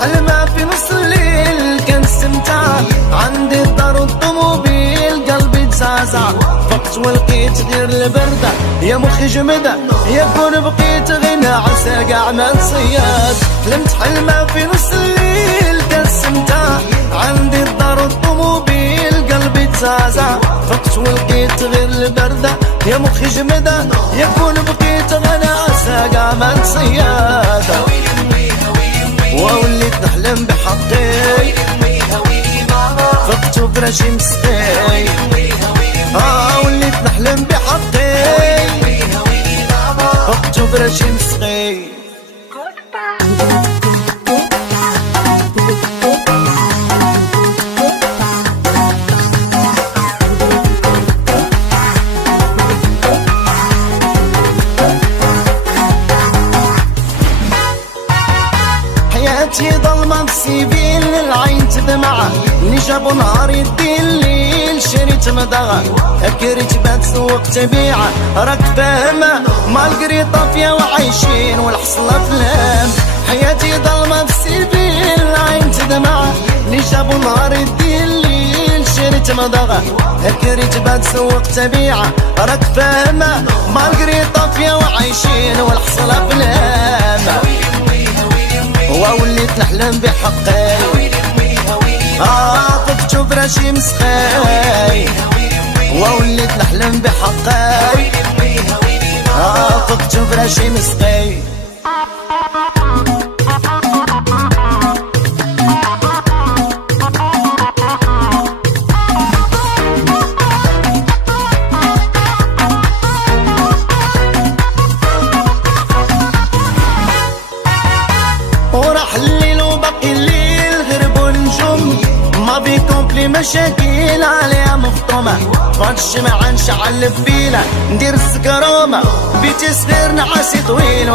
حلمة في نص الليل كنستمتع، عندي الدار والطوموبيل قلبي تزعزع، فقت ولقيت غير البردة يا مخي جمدة، يا كون بقيت غنى عسى قاع ما نصياد. حلمت حلمة في نص الليل كنستمتع، عندي الدار والطوموبيل قلبي تزعزع، فقت ولقيت غير البردة يا مخي جمدة، يا كون بقيت غنى عسى قاع ما نصياد. ووليت نحلم بحقي فقت وفراشي مسقي، وليت نحلم بحقي فقت وفراشي مسقي. حياتي ظلمة بسيبيل العين تدمع، اللي جابو نهار يدي الليل شريت مدغة، كريت بات سوق تبيعة راك فاهمة، مالقري طافية وعايشين والحصلة فلام. حياتي ظلمة بسيبيل العين تدمع، اللي جابو نهار يدي الليل شريت مدغة، كريت بات سوق تبيعة راك فاهمة، مالقري طافية وعايشين والحصلة فلام. ووليت نحلم بحقي طفت وفراشي مسخي، ووليت نحلم بحقي طفت وفراشي مسخي. وراح الليل وباقي الليل غرب ونجوم، ما بيكم بلي مشاكل عليها مفطومة، فهاد الشمعة نشعل الفيلة ندير السكرومة، بيتي صغير نعاسي طويل.